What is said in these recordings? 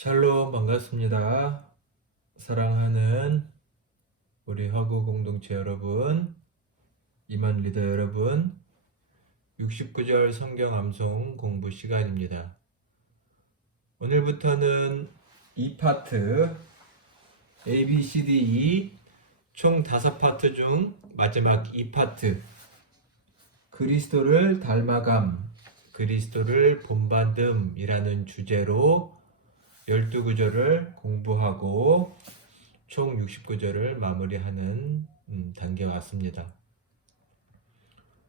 샬롬 반갑습니다. 사랑하는 우리 화구 공동체 여러분, 이만 리더 여러분, 69절 성경 암송 공부 시간입니다. 오늘부터는 2파트 A, B, C, D, E 총 5파트 중 마지막 2파트 그리스도를 닮아감, 그리스도를 본받음이라는 주제로 12구절을 공부하고 총 69절을 마무리하는 단계에 왔습니다.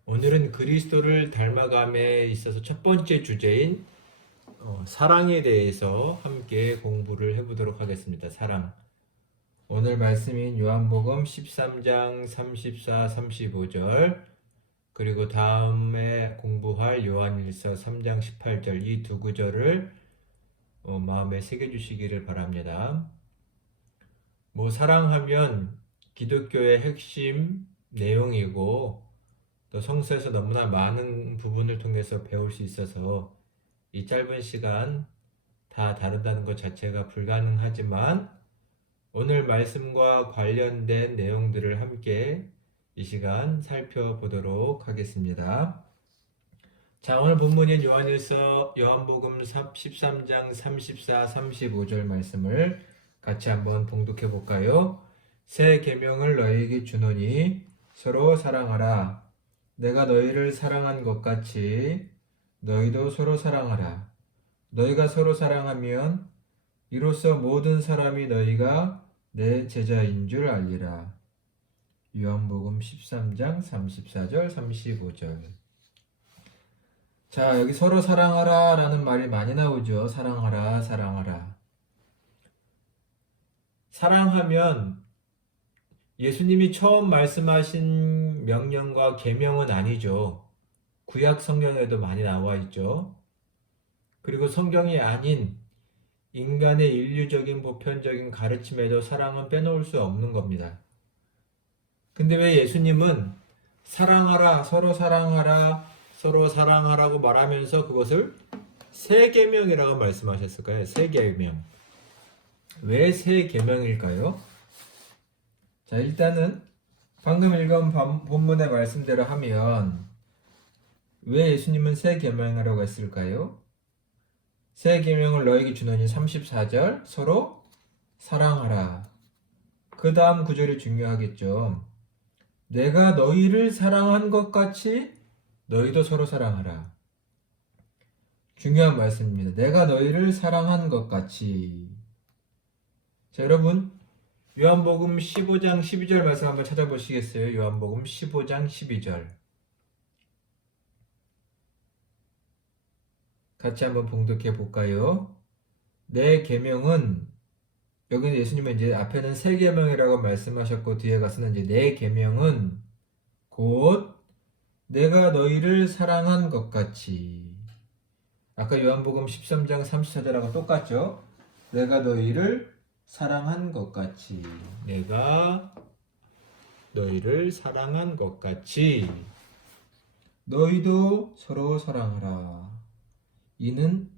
오늘은 그리스도를 닮아감에 있어서 첫 번째 주제인 사랑에 대해서 함께 공부를 해보도록 하겠습니다. 사랑. 오늘 말씀인 요한복음 13장 34, 35절 그리고 다음에 공부할 요한일서 3장 18절 이 두 구절을 마음에 새겨주시기를 바랍니다. 사랑하면 기독교의 핵심 내용이고 또 성서에서 너무나 많은 부분을 통해서 배울 수 있어서 이 짧은 시간 다 다룬다는 것 자체가 불가능하지만 오늘 말씀과 관련된 내용들을 함께 이 시간 살펴보도록 하겠습니다. 자, 오늘 본문인 요한복음 13장 34, 35절 말씀을 같이 한번 봉독해 볼까요? 새 계명을 너희에게 주노니 서로 사랑하라. 내가 너희를 사랑한 것 같이 너희도 서로 사랑하라. 너희가 서로 사랑하면 이로써 모든 사람이 너희가 내 제자인 줄 알리라. 요한복음 13장 34절, 35절. 자, 여기 서로 사랑하라 라는 말이 많이 나오죠. 사랑하라, 사랑하라. 사랑하면 예수님이 처음 말씀하신 명령과 계명은 아니죠. 구약 성경에도 많이 나와 있죠. 그리고 성경이 아닌 인간의 인류적인 보편적인 가르침에도 사랑은 빼놓을 수 없는 겁니다. 근데 왜 예수님은 사랑하라, 서로 사랑하라, 서로 사랑하라고 말하면서 그것을 새 계명이라고 말씀하셨을까요? 새 계명. 왜 새 계명일까요? 자, 일단은 방금 읽은 본문의 말씀대로 하면 왜 예수님은 새 계명이라고 했을까요? 새 계명을 너에게 주노니 34절 서로 사랑하라. 그 다음 구절이 중요하겠죠. 내가 너희를 사랑한 것 같이 너희도 서로 사랑하라. 중요한 말씀입니다. 내가 너희를 사랑한 것 같이. 자, 여러분 요한복음 15장 12절 말씀 한번 찾아보시겠어요? 요한복음 15장 12절 같이 한번 봉독해 볼까요? 내 계명은, 여기는 예수님은 이제 앞에는 새 계명이라고 말씀하셨고 뒤에 가서는 이제 내 계명은 곧 내가 너희를 사랑한 것 같이. 아까 요한복음 13장 34절하고 똑같죠? 내가 너희를 사랑한 것 같이. 내가 너희를 사랑한 것 같이 너희도 서로 사랑하라. 이는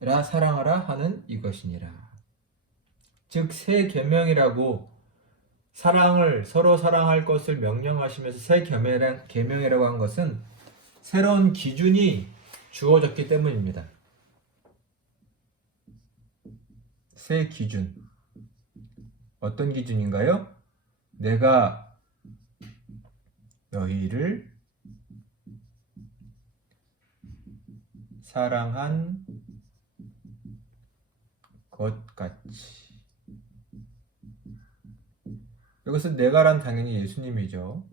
사랑하라 하는 이것이니라. 즉 새 계명이라고 서로 사랑할 것을 명령하시면서 새 계명이라고 한 것은 새로운 기준이 주어졌기 때문입니다. 새 기준. 어떤 기준인가요? 내가 너희를 사랑한 것 같이. 여기서 내가란 당연히 예수님이죠.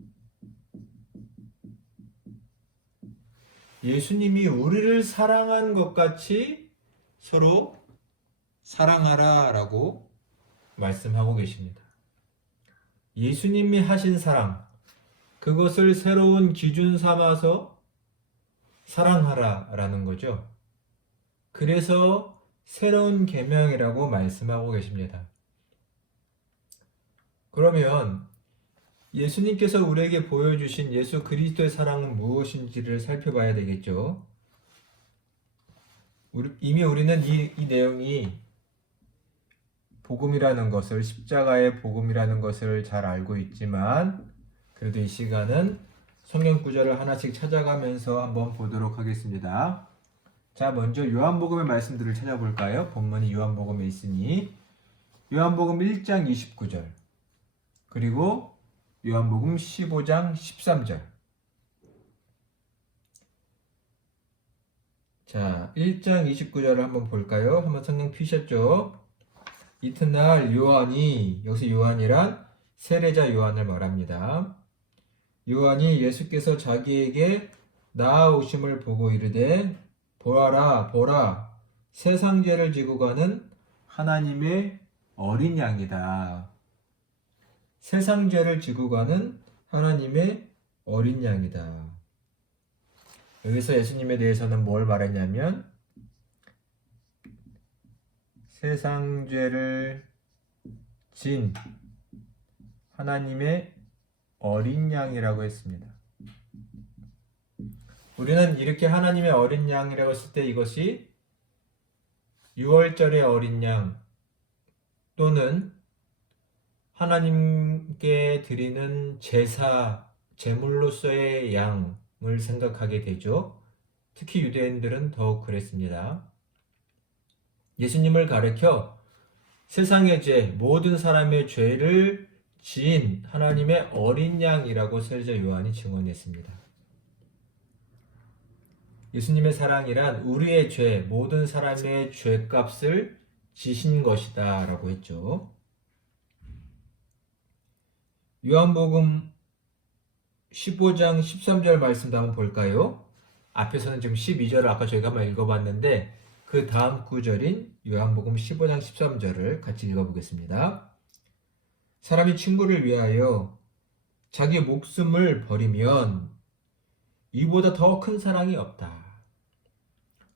예수님이 우리를 사랑한 것 같이 서로 사랑하라 라고 말씀하고 계십니다. 예수님이 하신 사랑, 그것을 새로운 기준 삼아서 사랑하라 라는 거죠. 그래서 새로운 계명이라고 말씀하고 계십니다. 그러면 예수님께서 우리에게 보여주신 예수 그리스도의 사랑은 무엇인지를 살펴봐야 되겠죠. 이미 우리는 이 내용이 복음이라는 것을, 십자가의 복음이라는 것을 잘 알고 있지만 그래도 이 시간은 성경 구절을 하나씩 찾아가면서 한번 보도록 하겠습니다. 자, 먼저 요한복음의 말씀들을 찾아볼까요? 본문이 요한복음에 있으니 요한복음 1장 29절 그리고 요한복음 15장 13절. 자, 1장 29절을 한번 볼까요? 한번 성경 피셨죠? 이튿날 요한이, 여기서 요한이란 세례자 요한을 말합니다. 요한이 예수께서 자기에게 나아오심을 보고 이르되 보아라 보라 세상 죄를 지고 가는 하나님의 어린 양이다. 세상 죄를 지고 가는 하나님의 어린 양이다. 여기서 예수님에 대해서는 뭘 말했냐면 세상 죄를 진 하나님의 어린 양이라고 했습니다. 우리는 이렇게 하나님의 어린 양이라고 했을 때 이것이 6월절의 어린 양 또는 하나님께 드리는 제사, 제물로서의 양을 생각하게 되죠. 특히 유대인들은 더욱 그랬습니다. 예수님을 가리켜 세상의 죄, 모든 사람의 죄를 지은 하나님의 어린 양이라고 세례자 요한이 증언했습니다. 예수님의 사랑이란 우리의 죄, 모든 사람의 죄값을 지신 것이다 라고 했죠. 요한복음 15장 13절 말씀도 한번 볼까요? 앞에서는 지금 12절을 아까 저희가 한번 읽어봤는데 그 다음 구절인 요한복음 15장 13절을 같이 읽어보겠습니다. 사람이 친구를 위하여 자기 목숨을 버리면 이보다 더 큰 사랑이 없다.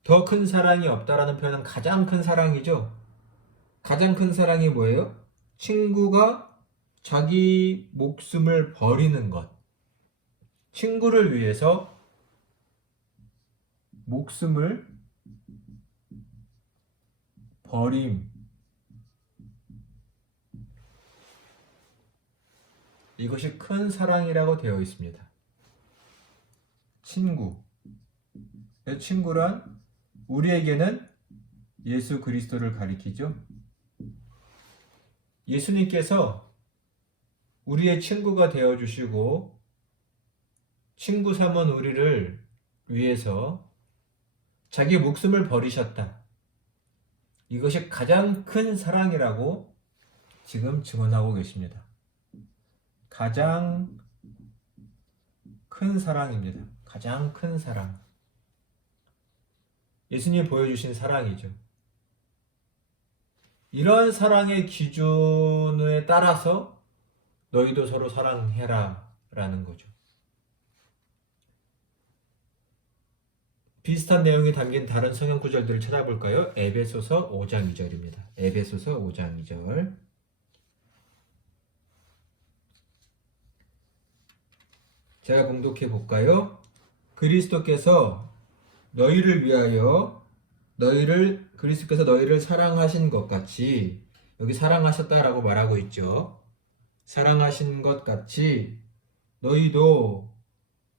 더 큰 사랑이 없다라는 표현은 가장 큰 사랑이죠. 가장 큰 사랑이 뭐예요? 친구가 자기 목숨을 버리는 것. 친구를 위해서 목숨을 버림. 이것이 큰 사랑이라고 되어 있습니다. 친구. 친구란 우리에게는 예수 그리스도를 가리키죠. 예수님께서 우리의 친구가 되어주시고 친구 삼은 우리를 위해서 자기 목숨을 버리셨다. 이것이 가장 큰 사랑이라고 지금 증언하고 계십니다. 가장 큰 사랑입니다. 가장 큰 사랑. 예수님이 보여주신 사랑이죠. 이러한 사랑의 기준에 따라서 너희도 서로 사랑해라 라는 거죠. 비슷한 내용이 담긴 다른 성경 구절들을 찾아볼까요? 에베소서 5장 2절입니다. 에베소서 5장 2절. 제가 봉독해 볼까요? 그리스도께서 너희를 위하여 그리스도께서 너희를 사랑하신 것 같이, 여기 사랑하셨다라고 말하고 있죠. 사랑하신 것 같이 너희도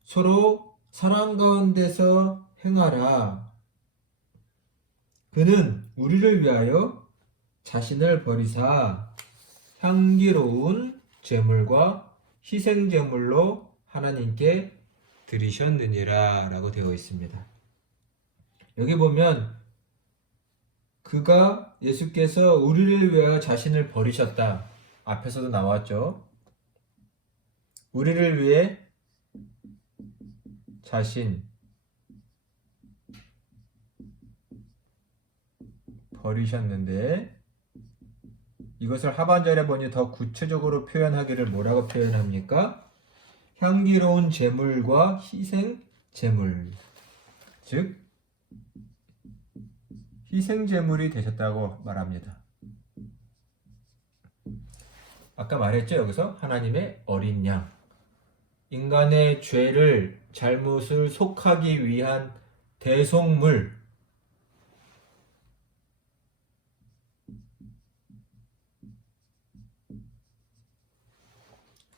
서로 사랑 가운데서 행하라. 그는 우리를 위하여 자신을 버리사 향기로운 제물과 희생 제물로 하나님께 드리셨느니라 라고 되어 있습니다. 여기 보면 예수께서 우리를 위하여 자신을 버리셨다. 앞에서도 나왔죠. 우리를 위해 자신 버리셨는데 이것을 하반절에 보니 더 구체적으로 표현하기를 뭐라고 표현합니까? 향기로운 제물과 희생 제물, 즉 희생 제물이 되셨다고 말합니다. 아까 말했죠. 여기서 하나님의 어린 양, 인간의 죄를, 잘못을 속하기 위한 대속물,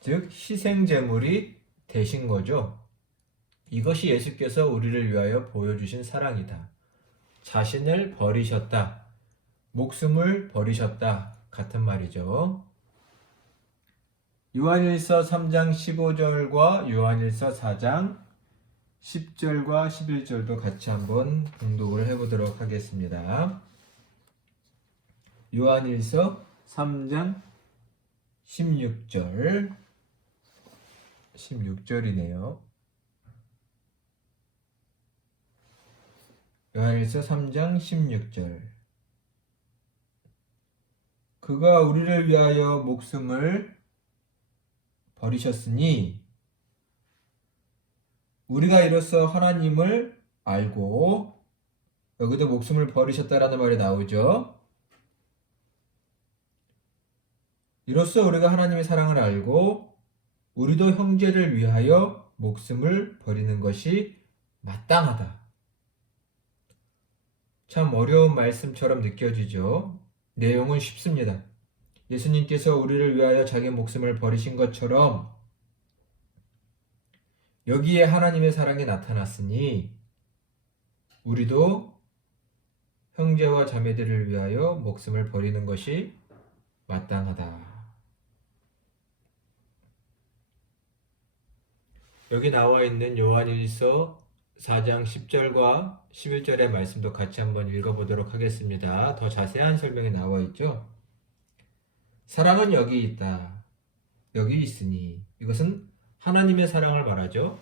즉 희생제물이 되신 거죠. 이것이 예수께서 우리를 위하여 보여주신 사랑이다. 자신을 버리셨다. 목숨을 버리셨다. 같은 말이죠. 요한일서 3장 15절과 요한일서 4장 10절과 11절도 같이 한번 봉독을 해보도록 하겠습니다. 요한일서 3장 16절이네요. 요한일서 3장 16절. 그가 우리를 위하여 목숨을 버리셨으니 우리가 이로써 하나님을 알고, 여기도 목숨을 버리셨다라는 말이 나오죠. 이로써 우리가 하나님의 사랑을 알고 우리도 형제를 위하여 목숨을 버리는 것이 마땅하다. 참 어려운 말씀처럼 느껴지죠. 내용은 쉽습니다. 예수님께서 우리를 위하여 자기 목숨을 버리신 것처럼 여기에 하나님의 사랑이 나타났으니 우리도 형제와 자매들을 위하여 목숨을 버리는 것이 마땅하다. 여기 나와 있는 요한일서 4장 10절과 11절의 말씀도 같이 한번 읽어보도록 하겠습니다. 더 자세한 설명이 나와 있죠. 사랑은 여기 있다. 여기 있으니. 이것은 하나님의 사랑을 말하죠.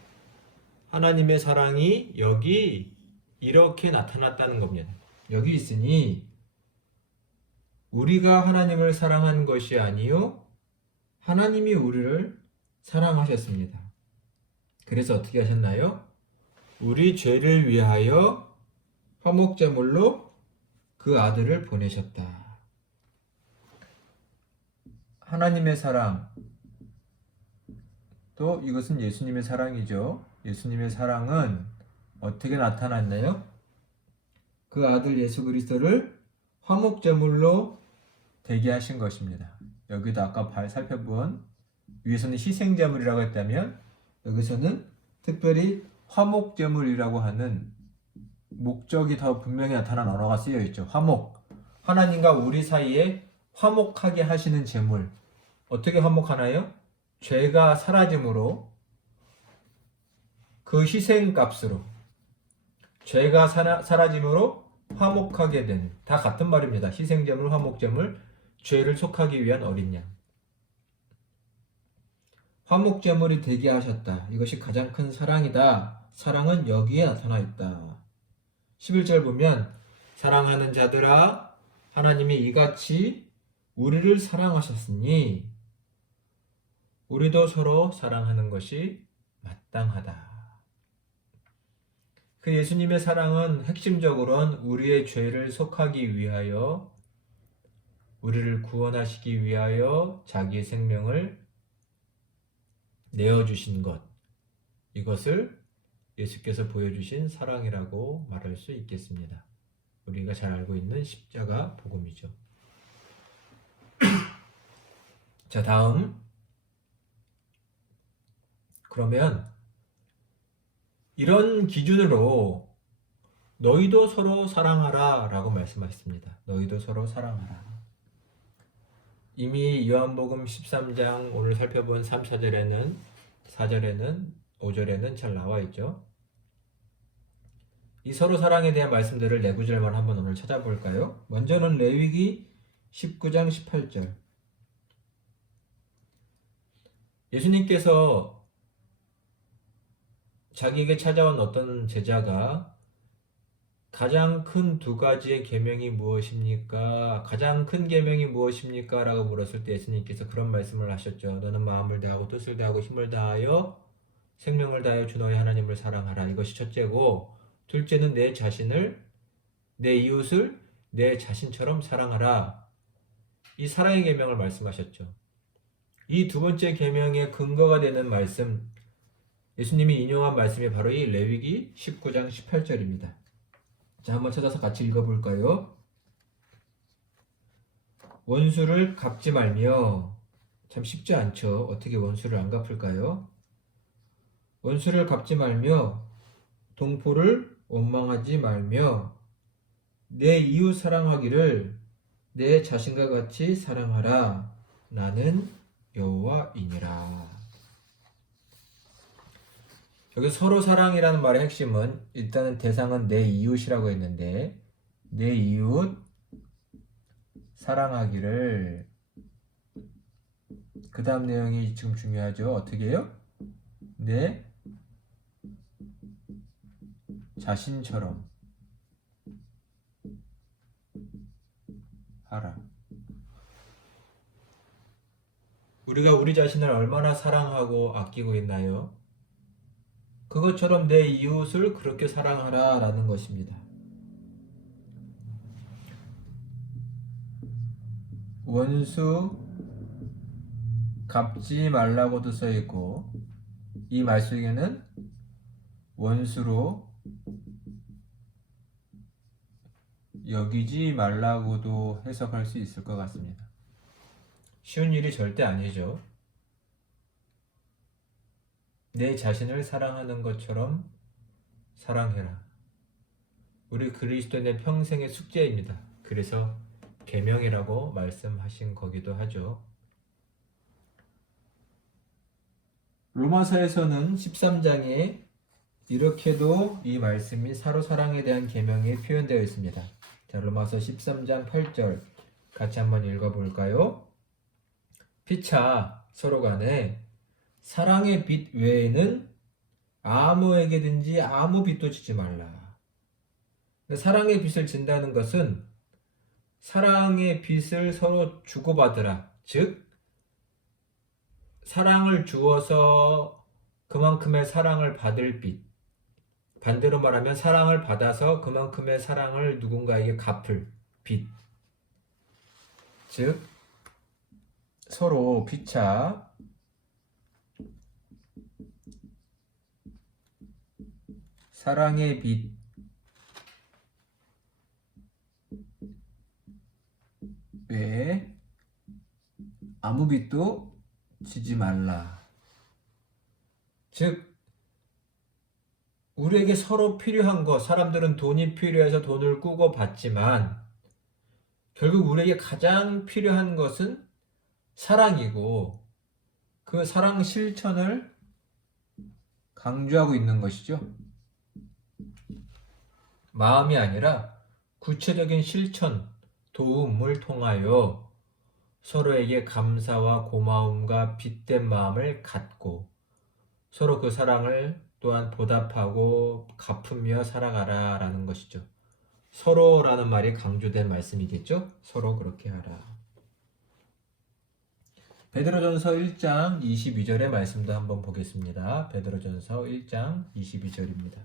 하나님의 사랑이 여기 이렇게 나타났다는 겁니다. 여기 있으니 우리가 하나님을 사랑한 것이 아니요 하나님이 우리를 사랑하셨습니다. 그래서 어떻게 하셨나요? 우리 죄를 위하여 화목제물로 그 아들을 보내셨다. 하나님의 사랑, 또 이것은 예수님의 사랑이죠. 예수님의 사랑은 어떻게 나타났나요? 그 아들 예수 그리스도를 화목제물로 되게 하신 것입니다. 여기도 아까 살펴본 위에서는 희생제물이라고 했다면 여기서는 특별히 화목제물이라고 하는 목적이 더 분명히 나타난 언어가 쓰여 있죠. 화목. 하나님과 우리 사이에 화목하게 하시는 제물. 어떻게 화목하나요? 죄가 사라짐으로, 그 희생값으로, 죄가 사라짐으로 화목하게 되는, 다 같은 말입니다. 희생제물, 화목제물, 죄를 속하기 위한 어린 양. 화목제물이 되게 하셨다. 이것이 가장 큰 사랑이다. 사랑은 여기에 나타나 있다. 11절 보면 사랑하는 자들아 하나님이 이같이 우리를 사랑하셨으니 우리도 서로 사랑하는 것이 마땅하다. 그 예수님의 사랑은 핵심적으로는 우리의 죄를 속하기 위하여, 우리를 구원하시기 위하여 자기의 생명을 내어주신 것, 이것을 예수께서 보여주신 사랑이라고 말할 수 있겠습니다. 우리가 잘 알고 있는 십자가 복음이죠. 자, 다음. 그러면 이런 기준으로 너희도 서로 사랑하라 라고 말씀하셨습니다. 너희도 서로 사랑하라. 이미 요한복음 13장 오늘 살펴본 3, 4절에는 5절에는 잘 나와 있죠. 이 서로 사랑에 대한 말씀들을 네 구절만 한번 오늘 찾아볼까요? 먼저는 레위기 19장 18절. 예수님께서 자기에게 찾아온 어떤 제자가 가장 큰 두 가지의 계명이 무엇입니까? 가장 큰 계명이 무엇입니까? 라고 물었을 때 예수님께서 그런 말씀을 하셨죠. 너는 마음을 다하고 뜻을 다하고 힘을 다하여 생명을 다하여 주 너의 하나님을 사랑하라. 이것이 첫째고, 둘째는 내 자신을, 내 이웃을 내 자신처럼 사랑하라. 이 사랑의 계명을 말씀하셨죠. 이 두 번째 계명의 근거가 되는 말씀, 예수님이 인용한 말씀이 바로 이 레위기 19장 18절입니다. 자, 한번 찾아서 같이 읽어볼까요? 원수를 갚지 말며 참 쉽지 않죠. 어떻게 원수를 안 갚을까요? 원수를 갚지 말며 동포를 원망하지 말며 내 이웃 사랑하기를 내 자신과 같이 사랑하라. 나는 여호와이니라. 여기 서로 사랑이라는 말의 핵심은 일단은 대상은 내 이웃이라고 했는데 내 이웃 사랑하기를 그 다음 내용이 지금 중요하죠. 어떻게 해요? 내 자신처럼 하라. 우리가 우리 자신을 얼마나 사랑하고 아끼고 있나요? 그것처럼 내 이웃을 그렇게 사랑하라 라는 것입니다. 원수 갚지 말라고도 써 있고 이 말 속에는 원수로 여기지 말라고도 해석할 수 있을 것 같습니다. 쉬운 일이 절대 아니죠. 내 자신을 사랑하는 것처럼 사랑해라. 우리 그리스도인의 평생의 숙제입니다. 그래서 계명이라고 말씀하신 거기도 하죠. 로마서에서는 13장에 이렇게도 이 말씀이 서로 사랑에 대한 계명이 표현되어 있습니다. 자, 로마서 13장 8절 같이 한번 읽어볼까요? 피차 서로 간에 사랑의 빚 외에는 아무에게든지 아무 빚도 지지 말라. 사랑의 빚을 진다는 것은 사랑의 빚을 서로 주고받으라. 즉 사랑을 주어서 그만큼의 사랑을 받을 빚. 반대로 말하면 사랑을 받아서 그만큼의 사랑을 누군가에게 갚을 빚. 즉 서로 피차 사랑의 빚 외에 아무 빚도 지지 말라. 즉 우리에게 서로 필요한 것, 사람들은 돈이 필요해서 돈을 꾸고 받지만 결국 우리에게 가장 필요한 것은 사랑이고 그 사랑 실천을 강조하고 있는 것이죠. 마음이 아니라 구체적인 실천, 도움을 통하여 서로에게 감사와 고마움과 빚된 마음을 갖고 서로 그 사랑을 또한 보답하고 갚으며 살아가라 라는 것이죠. 서로라는 말이 강조된 말씀이겠죠? 서로 그렇게 하라. 베드로전서 1장 22절의 말씀도 한번 보겠습니다. 베드로전서 1장 22절입니다.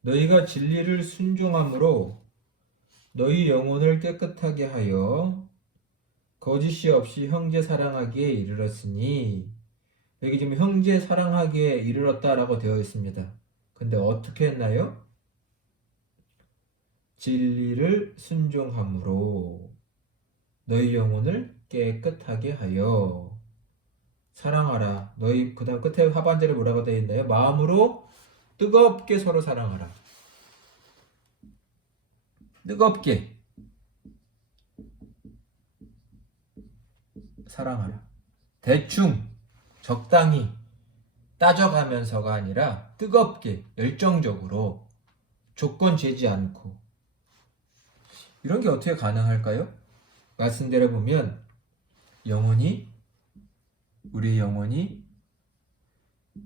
너희가 진리를 순종함으로 너희 영혼을 깨끗하게 하여 거짓이 없이 형제 사랑하기에 이르렀으니 여기 지금 형제 사랑하기에 이르렀다라고 되어 있습니다. 근데 어떻게 했나요? 진리를 순종함으로 너희 영혼을 깨끗하게 하여 사랑하라. 너희 그 다음 끝에 하반절에 뭐라고 되어 있나요? 마음으로 뜨겁게 서로 사랑하라. 뜨겁게 사랑하라. 대충 적당히 따져가면서가 아니라 뜨겁게 열정적으로 조건 재지 않고. 이런 게 어떻게 가능할까요? 말씀대로 보면 우리 영혼이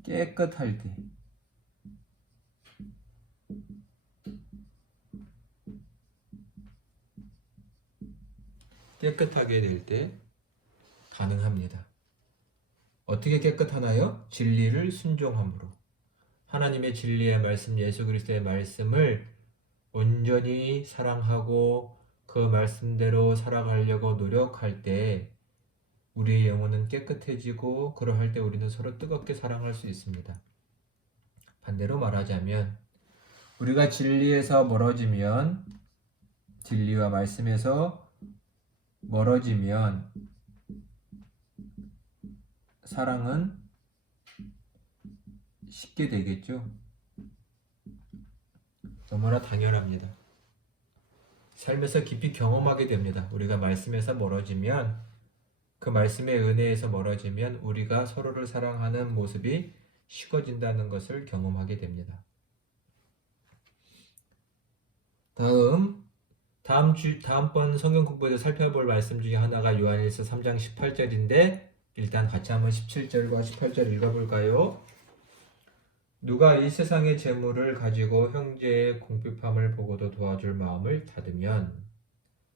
깨끗할 때 깨끗하게 될 때 가능합니다. 어떻게 깨끗하나요? 진리를 순종함으로. 하나님의 진리의 말씀, 예수 그리스도의 말씀을 온전히 사랑하고 그 말씀대로 살아가려고 노력할 때 우리의 영혼은 깨끗해지고 그러할 때 우리는 서로 뜨겁게 사랑할 수 있습니다. 반대로 말하자면 우리가 진리에서 멀어지면 진리와 말씀에서 멀어지면 사랑은 쉽게 되겠죠. 너무나 당연합니다. 삶에서 깊이 경험하게 됩니다. 우리가 말씀에서 멀어지면, 그 말씀의 은혜에서 멀어지면 우리가 서로를 사랑하는 모습이 식어진다는 것을 경험하게 됩니다. 다음번 성경 공부에서 살펴볼 말씀 중에 하나가 요한일서 3장 18절인데, 일단 같이 한번 17절과 18절 읽어볼까요? 누가 이 세상의 재물을 가지고 형제의 궁핍함을 보고도 도와줄 마음을 닫으면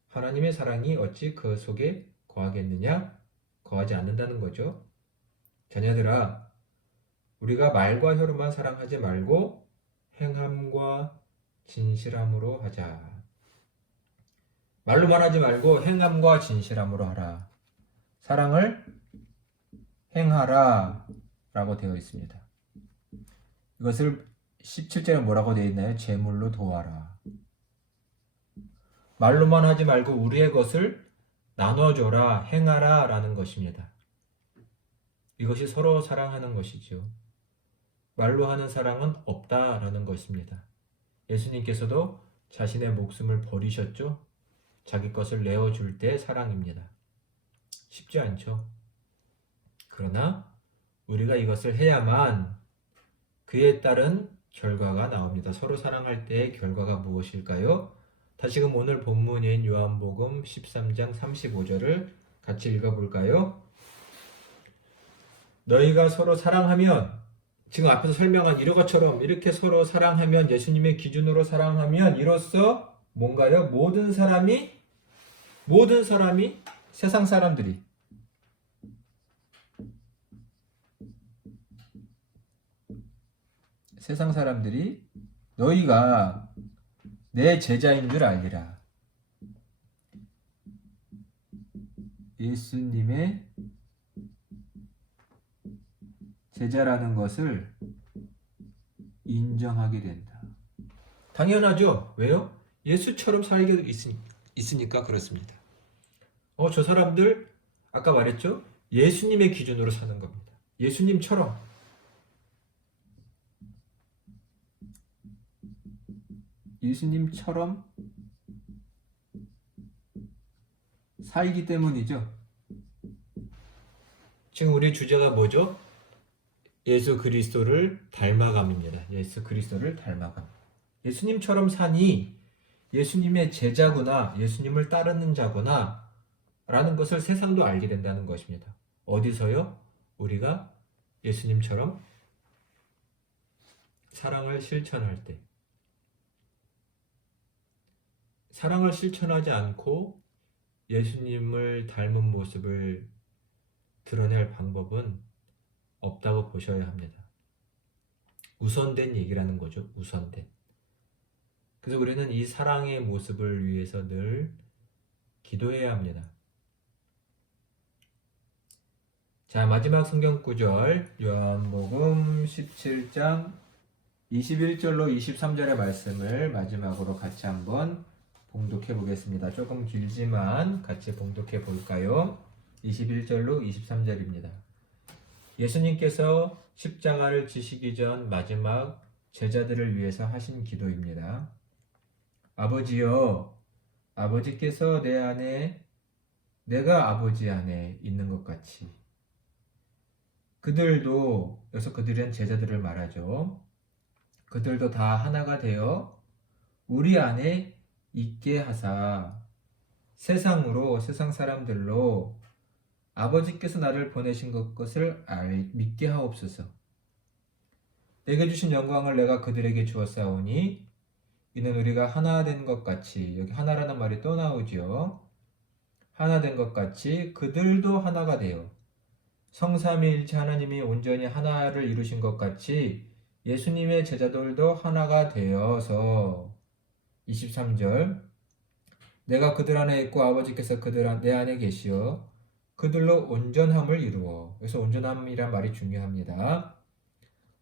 하나님의 사랑이 어찌 그 속에 거하겠느냐? 거하지 않는다는 거죠. 자녀들아, 우리가 말과 혀로만 사랑하지 말고 행함과 진실함으로 하자. 말로만 하지 말고 행함과 진실함으로 하라. 사랑을 행하라 라고 되어 있습니다. 이것을 17절에 뭐라고 되어 있나요? 재물로 도와라. 말로만 하지 말고 우리의 것을 나눠줘라, 행하라 라는 것입니다. 이것이 서로 사랑하는 것이죠. 말로 하는 사랑은 없다라는 것입니다. 예수님께서도 자신의 목숨을 버리셨죠. 자기 것을 내어줄 때 사랑입니다. 쉽지 않죠. 그러나 우리가 이것을 해야만 그에 따른 결과가 나옵니다. 서로 사랑할 때의 결과가 무엇일까요? 다시금 오늘 본문인 요한복음 13장 35절을 같이 읽어볼까요? 너희가 서로 사랑하면, 지금 앞에서 설명한 이것처럼 이렇게 서로 사랑하면, 예수님의 기준으로 사랑하면 이로써 뭔가요? 모든 사람이 세상 사람들이 너희가 내 제자인 줄 알리라. 예수님의 제자라는 것을 인정하게 된다. 당연하죠. 왜요? 예수처럼 살게 있으니까 그렇습니다. 저 사람들 아까 말했죠? 예수님의 기준으로 사는 겁니다. 예수님처럼. 살기 때문이죠. 지금 우리 주제가 뭐죠? 예수 그리스도를 닮아감입니다. 예수 그리스도를 닮아감. 예수님처럼 사니 예수님의 제자구나, 예수님을 따르는 자구나 라는 것을 세상도 알게 된다는 것입니다. 어디서요? 우리가 예수님처럼 사랑을 실천할 때. 사랑을 실천하지 않고 예수님을 닮은 모습을 드러낼 방법은 없다고 보셔야 합니다. 우선된 얘기라는 거죠. 우선된. 그래서 우리는 이 사랑의 모습을 위해서 늘 기도해야 합니다. 자, 마지막 성경 구절 요한복음 17장 21절로 23절의 말씀을 마지막으로 같이 한번 봉독해 보겠습니다. 조금 길지만 같이 봉독해 볼까요? 21절로 23절입니다. 예수님께서 십자가를 지시기 전 마지막 제자들을 위해서 하신 기도입니다. 아버지여, 아버지께서 내 안에, 내가 아버지 안에 있는 것 같이 그들도, 여기서 그들은 제자들을 말하죠. 그들도 다 하나가 되어 우리 안에 있게 하사 세상 사람들로 아버지께서 나를 보내신 것을 믿게 하옵소서. 내게 주신 영광을 내가 그들에게 주었사오니 이는 우리가 하나 된 것 같이, 여기 하나라는 말이 또 나오죠. 하나 된 것 같이 그들도 하나가 되어 성삼위일체 하나님이 온전히 하나를 이루신 것 같이 예수님의 제자들도 하나가 되어서 23절 내가 그들 안에 있고 아버지께서 내 안에 계시어 그들로 온전함을 이루어. 그래서 온전함이란 말이 중요합니다.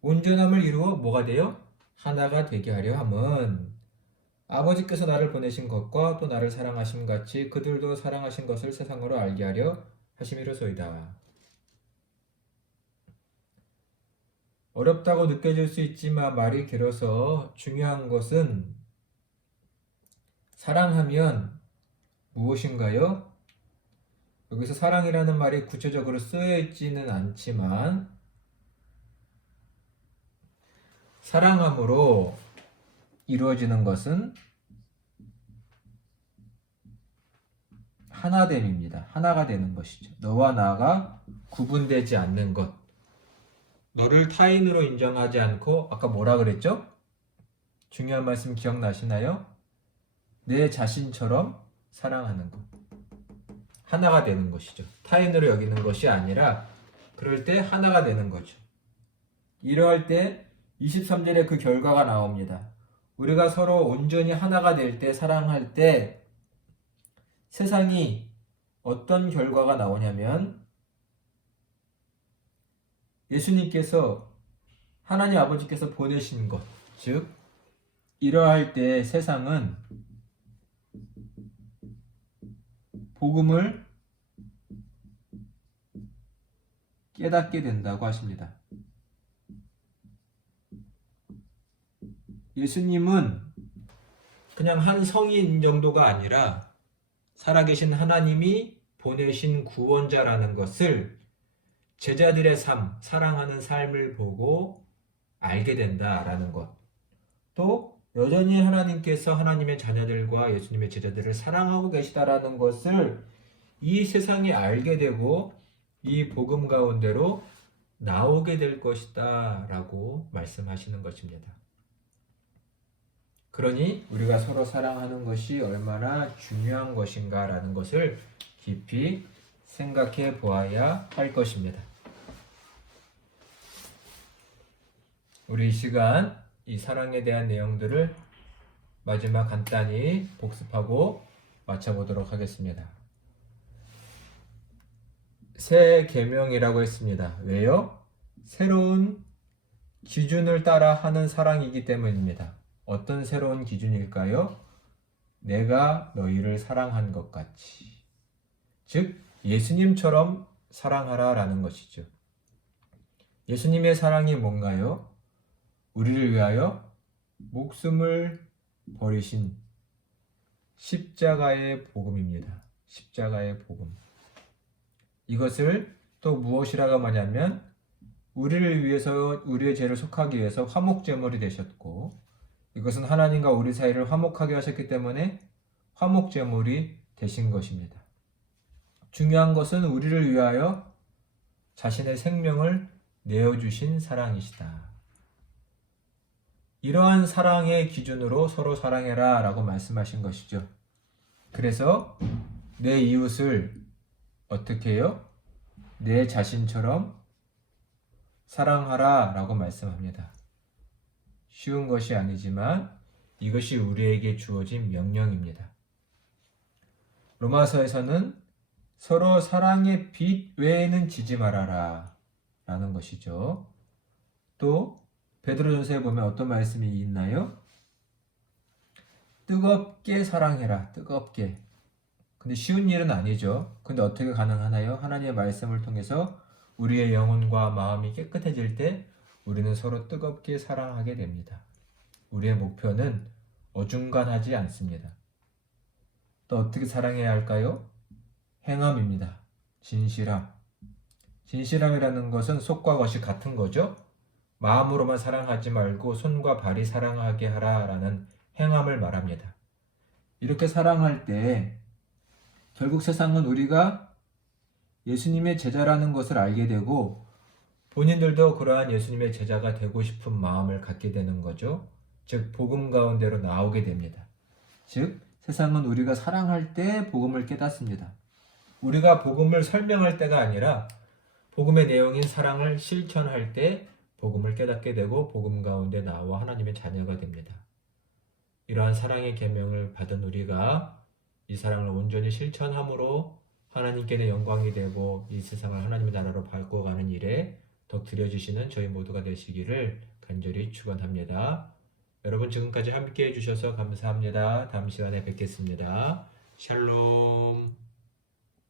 온전함을 이루어 뭐가 돼요? 하나가 되게 하려 함은 아버지께서 나를 보내신 것과 또 나를 사랑하심 같이 그들도 사랑하신 것을 세상으로 알게 하려 하심이로소이다. 어렵다고 느껴질 수 있지만 말이 길어서 중요한 것은 사랑하면 무엇인가요? 여기서 사랑이라는 말이 구체적으로 쓰여 있지는 않지만 사랑함으로 이루어지는 것은 하나됨입니다. 하나가 되는 것이죠. 너와 나가 구분되지 않는 것. 너를 타인으로 인정하지 않고 아까 뭐라 그랬죠? 중요한 말씀 기억나시나요? 내 자신처럼 사랑하는 것. 하나가 되는 것이죠. 타인으로 여기는 것이 아니라 그럴 때 하나가 되는 거죠. 이러할 때 23절에 그 결과가 나옵니다. 우리가 서로 온전히 하나가 될 때, 사랑할 때 세상이 어떤 결과가 나오냐면 예수님께서 하나님 아버지께서 보내신 것, 즉 이러할 때 세상은 복음을 깨닫게 된다고 하십니다. 예수님은 그냥 한 성인 정도가 아니라 살아계신 하나님이 보내신 구원자라는 것을 제자들의 삶, 사랑하는 삶을 보고 알게 된다라는 것. 또 여전히 하나님께서 하나님의 자녀들과 예수님의 제자들을 사랑하고 계시다라는 것을 이 세상이 알게 되고 이 복음 가운데로 나오게 될 것이다 라고 말씀하시는 것입니다. 그러니 우리가 서로 사랑하는 것이 얼마나 중요한 것인가 라는 것을 깊이 생각해 보아야 할 것입니다. 우리 이 시간 이 사랑에 대한 내용들을 마지막 간단히 복습하고 마쳐보도록 하겠습니다. 새 계명이라고 했습니다. 왜요? 새로운 기준을 따라 하는 사랑이기 때문입니다. 어떤 새로운 기준일까요? 내가 너희를 사랑한 것 같이. 즉 예수님처럼 사랑하라 라는 것이죠. 예수님의 사랑이 뭔가요? 우리를 위하여 목숨을 버리신 십자가의 복음입니다. 십자가의 복음. 이것을 또 무엇이라고 말하냐면 우리를 위해서 우리의 죄를 속하기 위해서 화목제물이 되셨고 이것은 하나님과 우리 사이를 화목하게 하셨기 때문에 화목제물이 되신 것입니다. 중요한 것은 우리를 위하여 자신의 생명을 내어주신 사랑이시다. 이러한 사랑의 기준으로 서로 사랑해라 라고 말씀하신 것이죠. 그래서 내 이웃을 어떻게 해요? 내 자신처럼 사랑하라 라고 말씀합니다. 쉬운 것이 아니지만 이것이 우리에게 주어진 명령입니다. 로마서에서는 서로 사랑의 빛 외에는 지지 말아라 라는 것이죠. 또 베드로전서에 보면 어떤 말씀이 있나요? 뜨겁게 사랑해라. 뜨겁게. 근데 쉬운 일은 아니죠. 근데 어떻게 가능하나요? 하나님의 말씀을 통해서 우리의 영혼과 마음이 깨끗해질 때 우리는 서로 뜨겁게 사랑하게 됩니다. 우리의 목표는 어중간하지 않습니다. 또 어떻게 사랑해야 할까요? 행함입니다. 진실함. 진실함이라는 것은 속과 겉이 같은 거죠. 마음으로만 사랑하지 말고 손과 발이 사랑하게 하라라는 행함을 말합니다. 이렇게 사랑할 때 결국 세상은 우리가 예수님의 제자라는 것을 알게 되고 본인들도 그러한 예수님의 제자가 되고 싶은 마음을 갖게 되는 거죠. 즉 복음 가운데로 나오게 됩니다. 즉 세상은 우리가 사랑할 때 복음을 깨닫습니다. 우리가 복음을 설명할 때가 아니라 복음의 내용인 사랑을 실천할 때 복음을 깨닫게 되고 복음 가운데 나와 하나님의 자녀가 됩니다. 이러한 사랑의 계명을 받은 우리가 이 사랑을 온전히 실천함으로 하나님께는 영광이 되고 이 세상을 하나님의 나라로 바꿔가는 일에 더 드려주시는 저희 모두가 되시기를 간절히 축원합니다. 여러분 지금까지 함께 해주셔서 감사합니다. 다음 시간에 뵙겠습니다. 샬롬.